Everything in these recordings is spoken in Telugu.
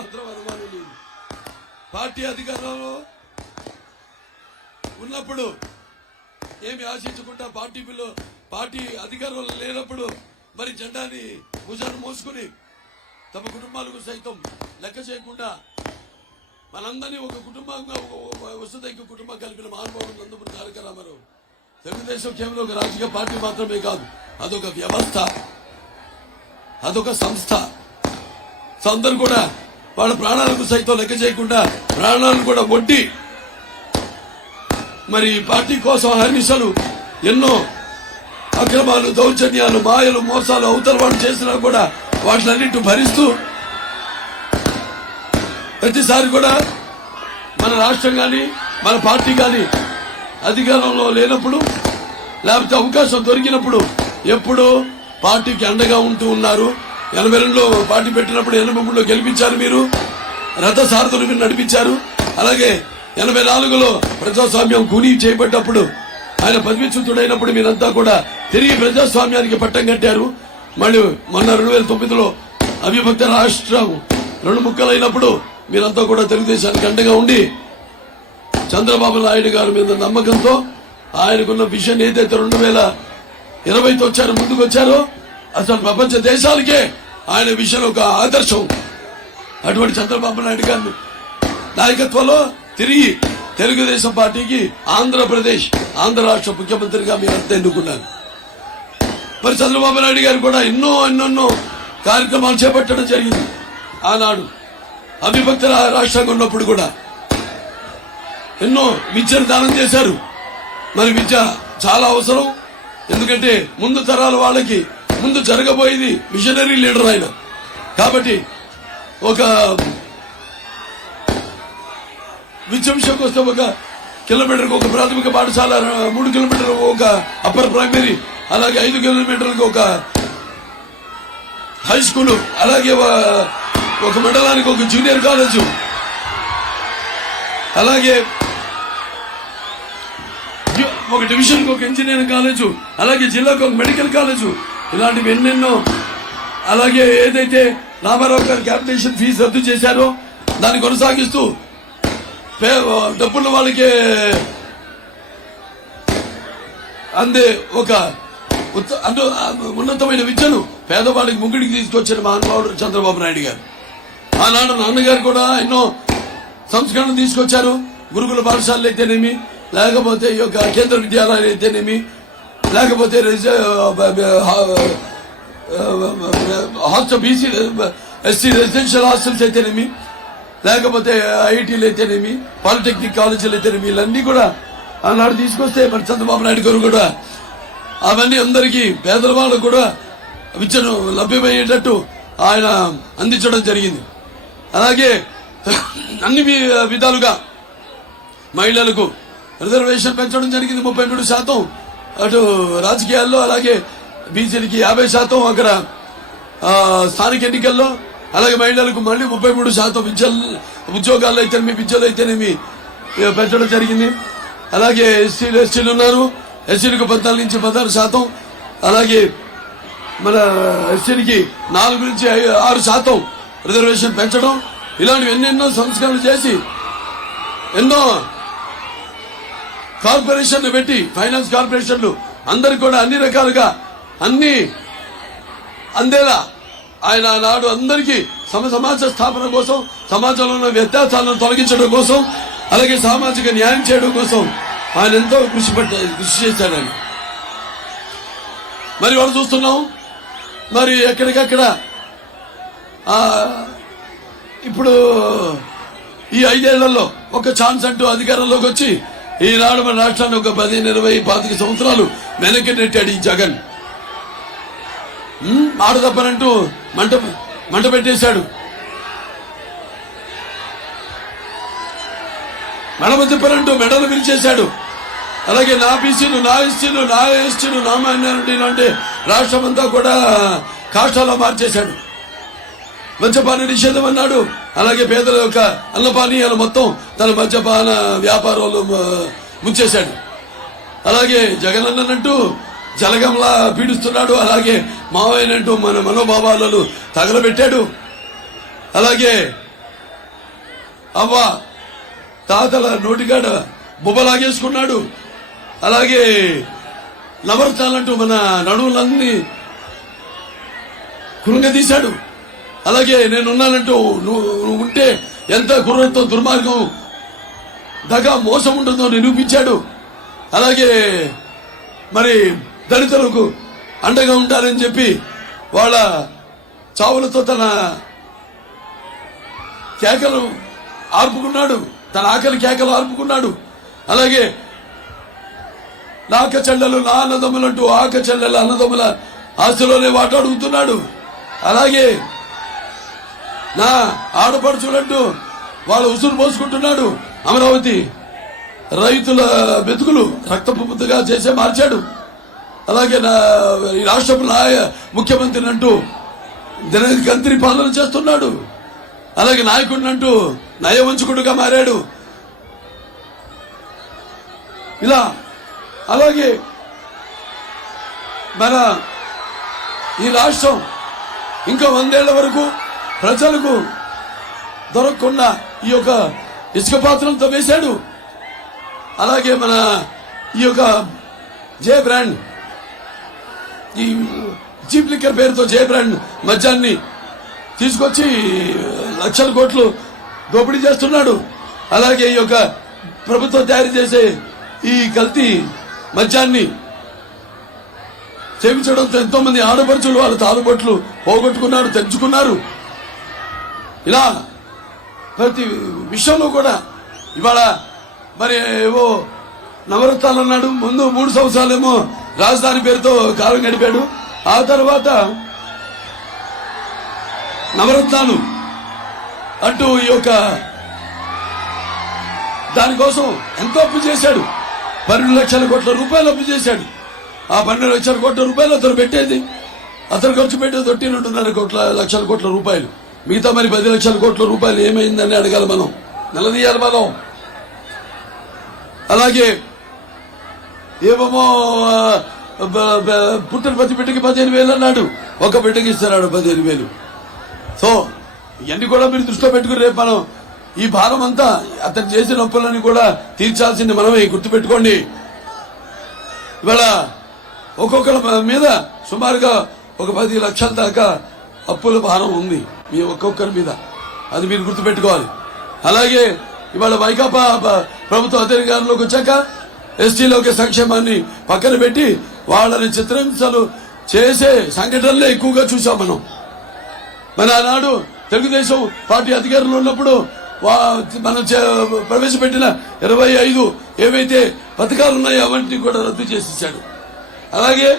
ఏమాత్రం అనుమానం లేదు. పార్టీ అధికారంలో ఉన్నప్పుడు ఏమి ఆశించకుండా పార్టీ అధికారంలో లేనప్పుడు మరి జెండాని భుజాన్ని మోసుకుని తమ కుటుంబాలకు సైతం లెక్క చేయకుండా మనందరినీ ఒక కుటుంబంగా వసుదైక కుటుంబం కలిపిన మహానుభావుడు నందమూరి తారక రామారావు. తెలుగుదేశం కేవలం ఒక రాజకీయ పార్టీ మాత్రమే కాదు, అదొక వ్యవస్థ, అదొక సంస్థ. అందరూ కూడా వాళ్ళ ప్రాణాలకు సైతం లెక్క చేయకుండా ప్రాణాలను కూడా ఒడ్డి మరి పార్టీ కోసం అహర్నిశలు ఎన్నో అక్రమాలు, దౌర్జన్యాలు, మాయలు, మోసాలు అవతల వాళ్ళు చేసినా కూడా వాటిలన్నింటి భరిస్తూ ప్రతిసారి కూడా మన రాష్ట్రం కానీ మన పార్టీ కానీ అధికారంలో లేనప్పుడు లేకపోతే అవకాశం దొరికినప్పుడు ఎప్పుడూ పార్టీకి అండగా ఉంటూ ఉన్నారు. 82లో పార్టీ పెట్టినప్పుడు 83లో గెలిపించారు, మీరు రథసారథులు మీరు నడిపించారు. అలాగే 84లో ప్రజాస్వామ్యం కూనీ చేయబడ్డప్పుడు ఆయన పదవిచ్యుతుడైనప్పుడు మీరంతా కూడా తిరిగి ప్రజాస్వామ్యానికి పట్టం కట్టారు. మళ్ళీ మొన్న 2009లో అవిభక్త రాష్ట్రం 2 ముక్కలైనప్పుడు మీరంతా కూడా తెలుగుదేశానికి అండగా ఉండి చంద్రబాబు నాయుడు గారి మీద నమ్మకంతో ఆయనకున్న విజన్ ఏదైతే 2020తో ముందుకు వచ్చారో అసలు ప్రపంచ దేశాలకే ఆయన విజన్ ఒక ఆదర్శం. అటువంటి చంద్రబాబు నాయుడు గారి నాయకత్వంలో తిరిగి తెలుగుదేశం పార్టీకి ఆంధ్ర రాష్ట్ర ముఖ్యమంత్రిగా మీరంతా ఎన్నుకున్నారు. మరి చంద్రబాబు నాయుడు గారు కూడా ఎన్నో కార్యక్రమాలు చేపట్టడం జరిగింది. ఆనాడు అవిభక్త రాష్ట్రంగా ఉన్నప్పుడు కూడా ఎన్నో విద్యను దానం చేశారు. మరి విద్య చాలా అవసరం, ఎందుకంటే ముందు తరాల వాళ్ళకి ముందు జరగబోయేది మిషనరీ లీడర్ ఆయన. కాబట్టి ఒక విద్య విషయంకి వస్తే 1 కిలోమీటర్కి ఒక ప్రాథమిక పాఠశాల, 3 కిలోమీటర్లకు ఒక అప్పర్ ప్రైమరీ, అలాగే 5 కిలోమీటర్లకు ఒక హై స్కూలు, అలాగే ఒక మండలానికి ఒక జూనియర్ కాలేజు, అలాగే ఒక డివిజన్కి ఒక ఇంజనీరింగ్ కాలేజు, అలాగే జిల్లాకు ఒక మెడికల్ కాలేజు, ఇలాంటివి ఎన్నెన్నో. అలాగే ఏదైతే రామారావు గారు క్యాపిటేషన్ ఫీజు రద్దు చేశారో దాన్ని కొనసాగిస్తూ డబ్బున్న వాళ్ళకి అందే ఒక ఉన్నతమైన విద్యను పేదవాళ్ళకి ముగ్గుడికి తీసుకొచ్చిన మహానుభావుడు చంద్రబాబు నాయుడు గారు. ఆనాడు నాన్నగారు కూడా ఎన్నో సంస్కరణలు తీసుకొచ్చారు. గురుకుల పాఠశాలలు అయితేనేమి, లేకపోతే ఈ యొక్క కేంద్ర విద్యాలయాలు అయితేనేమి, లేకపోతే hostel BC SC residential hostels అయితేనేమి, లేకపోతే ఐఐటీలు అయితేనేమి, పాలిటెక్నిక్ కాలేజీలు అయితేనేమి, ఇవన్నీ కూడా ఆనాడు తీసుకొస్తే మరి చంద్రబాబు నాయుడు గారు కూడా అవన్నీ అందరికీ పేదల వాళ్ళకు కూడా విద్యను లభ్యమయ్యేటట్టు ఆయన అందించడం జరిగింది. అలాగే అన్ని విధాలుగా మహిళలకు రిజర్వేషన్ పెంచడం జరిగింది 33%. అటు రాజకీయాల్లో అలాగే బీసీలకి 50% అక్కడ స్థానిక ఎన్నికల్లో, అలాగే మహిళలకు మళ్ళీ 33% ఉద్యోగాల్లో అయితేనేమి, విద్యలో అయితేనేమి పెంచడం జరిగింది. అలాగే ఎస్సీలు ఉన్నారు, ఎస్సీలకు 14 నుంచి 16%, అలాగే మన ఎస్సీలకి 4 నుంచి 6% రిజర్వేషన్ పెంచడం, ఇలాంటివి ఎన్నెన్నో సంస్కరణలు చేసి ఎన్నో కార్పొరేషన్లు పెట్టి, ఫైనాన్స్ కార్పొరేషన్లు అందరికి కూడా అన్ని రకాలుగా అన్ని అందేలా ఆయన నాడు అందరికీ సమాజ స్థాపన కోసం, సమాజంలో ఉన్న వ్యత్యాసాలను తొలగించడం కోసం, అలాగే సామాజిక న్యాయం చేయడం కోసం ఆయన ఎంతో కృషి చేశారని మరి వాళ్ళు చూస్తున్నాం. మరి ఎక్కడికక్కడ ఇప్పుడు ఈ 5 ఏళ్లలో ఒక ఛాన్స్ అంటూ అధికారంలోకి వచ్చి ఈనాడు మన రాష్ట్రాన్ని ఒక 10, 20, 25 సంవత్సరాలు వెనక్కి నెట్టాడు ఈ జగన్. మాట తప్పనంటూ మంట పెట్టేశాడు. మడమ తిప్పనంటూ మెడలు విరిచేశాడు. అలాగే నా బీసీలు, నా ఎస్సీలు, నా ఎస్టీలు, నా మైనారిటీలు అంటే రాష్ట్రం అంతా కూడా కాష్టాలో మార్చేశాడు. మద్యపాన నిషేధం అన్నాడు. అలాగే పేదల యొక్క అన్నపానీయాలు మొత్తం తన మద్యపాన వ్యాపారాలు ముంచేశాడు. అలాగే జగన్ అన్నట్టు జలగంలా పీడిస్తున్నాడు. అలాగే మావయ్యనంటూ మన మనోభావాలను తగలబెట్టాడు. అలాగే అవ్వ తాతల నోటికాడ బుబ్బలాగేసుకున్నాడు. అలాగే నవరత్నాలంటూ మన నడువులన్నీ కురుంగదీశాడు. అలాగే నేనున్నానంటూ నువ్వు ఉంటే ఎంత కుర్రత్వం దుర్మార్గం దగా మోసం ఉంటుందో నిరూపించాడు. అలాగే మరి దళితులకు అండగా ఉంటారని చెప్పి వాళ్ళ చావులతో తన కేకలు ఆర్పుకున్నాడు, తన ఆకలి కేకలు ఆర్పుకున్నాడు. అలాగే నాక చెల్లెలు నా అన్నదమ్ములంటూ ఆక చెల్లెల అన్నదమ్ముల ఆస్తిలోనే వాటాడుగుతున్నాడు. అలాగే నా ఆడపడుచులంటూ వాళ్ళ ఉసురు పోసుకుంటున్నాడు. అమరావతి రైతుల బతుకులు రక్తపు ముద్దగా చేసే మార్చాడు. అలాగే ఈ రాష్ట్రపు ముఖ్యమంత్రిని అంటూ దినగంత్రి పాలన చేస్తున్నాడు. అలాగే నాయకుడిని అంటూ నయవంచకుడుగా మారాడు. ఇలా అలాగే మన ఈ రాష్ట్రం ఇంకా 100 ఏళ్ల వరకు ప్రజలకు దొరకకుండా ఈ యొక్క ఇసుక పాత్రలతో వేశాడు. అలాగే మన ఈ యొక్క జే బ్రాండ్, ఈ చీప్ లిక్కర్ పేరుతో జే బ్రాండ్ మద్యాన్ని తీసుకొచ్చి లక్షల కోట్లు దోపిడీ చేస్తున్నాడు. అలాగే ఈ యొక్క ప్రభుత్వం తయారు చేసే ఈ కల్తీ మద్యాన్ని సేవించడంతో ఎంతో మంది ఆడపడుచులు వాళ్ళ తాలుబొట్లు పోగొట్టుకున్నారు, తెంచుకున్నారు. ఇలా ప్రతి విషయంలో కూడా ఇవాళ మరి ఏవో నవరత్నాలు అన్నాడు. ముందు 3 సంవత్సరాలేమో రాజధాని పేరుతో కాలం గడిపాడు. ఆ తర్వాత నవరత్నాలు అంటూ ఈ యొక్క దానికోసం ఎంతో అప్పు చేశాడు. 12 లక్షల కోట్ల రూపాయలు అప్పు చేశాడు. ఆ 12 లక్షల కోట్ల రూపాయలు అతను పెట్టేది, అతను ఖర్చు పెట్టేది 1.5 లక్షల కోట్ల రూపాయలు. మిగతా మరి 10 లక్షల కోట్ల రూపాయలు ఏమైందని అడగాలి, మనం నిలదీయాలి మనం. అలాగే ఏమో పుట్టిన ప్రతి బిడ్డకి 15,000 అన్నాడు, ఒక బిడ్డకి ఇస్తున్నాడు 15,000. సో ఇవన్నీ కూడా మీరు దృష్టిలో పెట్టుకుని రేపు మనం ఈ భారం అంతా అతను చేసిన అప్పులని కూడా తీర్చాల్సింది మనమే, గుర్తుపెట్టుకోండి. ఇవాళ ఒక్కొక్కరి మీద సుమారుగా ఒక 10 లక్షల దాకా అప్పుల భారం ఉంది మీ ఒక్కొక్కరి మీద, అది మీరు గుర్తుపెట్టుకోవాలి. అలాగే ఇవాళ వైకాపా ప్రభుత్వం అధికారంలోకి వచ్చాక ఎస్టీలోకి సంక్షేమాన్ని పక్కన పెట్టి వాళ్ళని చిత్రహింసలు చేసే సంఘటనలే ఎక్కువగా చూసాం మనం. మరి ఆనాడు తెలుగుదేశం పార్టీ అధికారంలో ఉన్నప్పుడు మనం ప్రవేశపెట్టిన 25 ఏవైతే పథకాలు ఉన్నాయో అవన్నీ కూడా రద్దు చేసేసాడు. అలాగే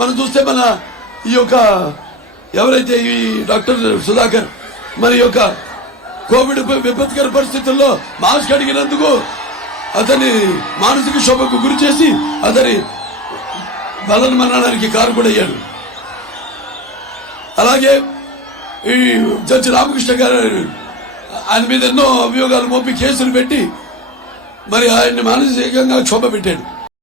మనం చూస్తే మన ఈ యొక్క ఎవరైతే ఈ డాక్టర్ సుధాకర్ మరి యొక్క కోవిడ్ విపత్కర పరిస్థితుల్లో మాస్క్ అడిగినందుకు అతని మానసిక శోభకు గురి చేసి అతని బలన మరణానికి కారకుడయ్యాడు. అలాగే ఈ జడ్జి రామకృష్ణ గారు ఆయన మీద ఎన్నో అభియోగాలు మోపి కేసులు పెట్టి మరి ఆయన్ని మానసికంగా క్షోభ పెట్టాడు.